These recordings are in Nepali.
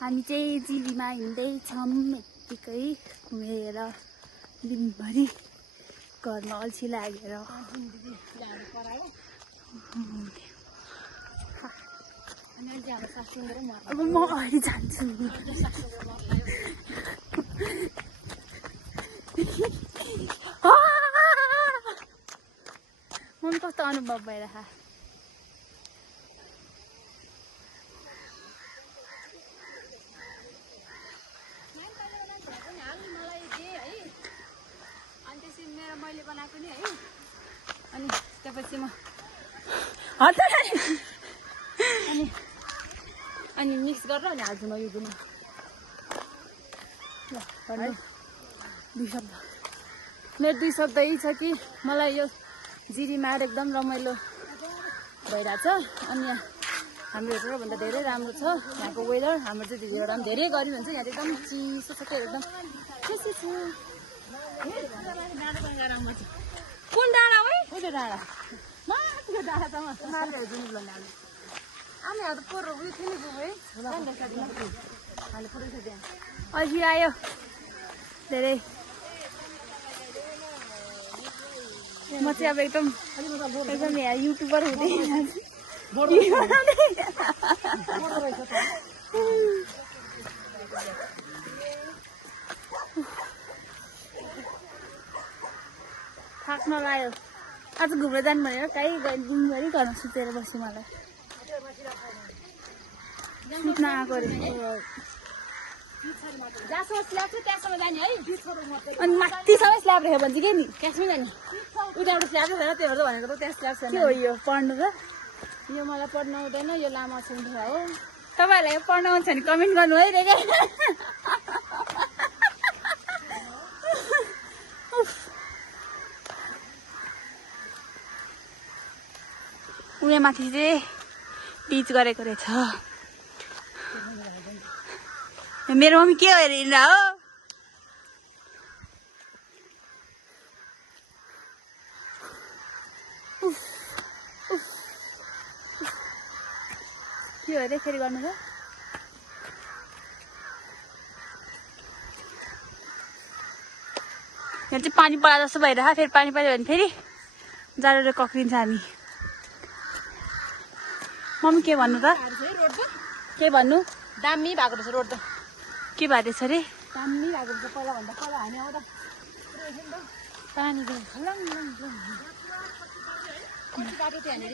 हामी चाहिँ जिलीमा हिँड्दैछौँ यत्तिकै घुमेर दिनभरि घरमा अल्छी लागेर अब म अहिले जान्छु मन कस्तो अनुभव भइरह मैले बनाएको नि है अनि त्यसपछि म अनि मिक्स गरेर अनि हाल्छु म युट्युबमा ल भन्नु दुई शब्द मेरो दुई शब्द यही छ कि मलाई यो जिरीमा एकदम रमाइलो भइरहेछ अनि यहाँ हाम्रो हेटरभन्दा धेरै राम्रो छ यहाँको वेदर हाम्रो चाहिँ दिदीबाट पनि धेरै गर्मी हुन्छ यहाँ एकदम चिसो छ एकदम खुसी छु कुन डाँडा है उयो डाँडा माथिको डाँडा त नानीहरू जुन भन्दा आमी त पोरो उयो थियो नि है अघि आयो धेरै म चाहिँ अब एकदम यहाँ युट्युबर हुँदै थाक्न लाग्यो आज घुम्न जानु भनेर कहीँ दिनभरि घरमा सुतेर बस्यो मलाई सुत्न आएको अरे जहाँसम्म स्ल्याब छ त्यहाँसम्म जाने है अनि माथिसम्म स्ल्याब राख्यो भने चाहिँ के नि क्यासमै जाने उताबाट स्ल्याब छ त्यही भएर भनेको त त्यहाँ स्ल्याब छ के हो यो पढ्नु त यो मलाई पढ्न आउँदैन यो लामा सुन्नु हो तपाईँहरूलाई यो पढ्न आउँछ भने कमेन्ट गर्नु है रे उयो माथि चाहिँ पिच गरेको रहेछ मेरो मम्मी के भएर हिँड्दा हो के हो रे फेरि गर्नु त यहाँ चाहिँ पानी परा जस्तो भइरहेको फेरि पानी पर्यो भने फेरि जाडोले कक्रिन्छ हामी मम्मी के भन्नु त के भन्नु दामी भएको रहेछ रोड त के भएछ अरे दामी भएको रहेछ पहिलाभन्दा पहिला हामी आउँदा पानी बाटो थियो यहाँनिर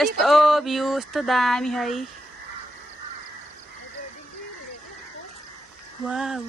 यस्तो भ्यू यस्तो दामी है वाउ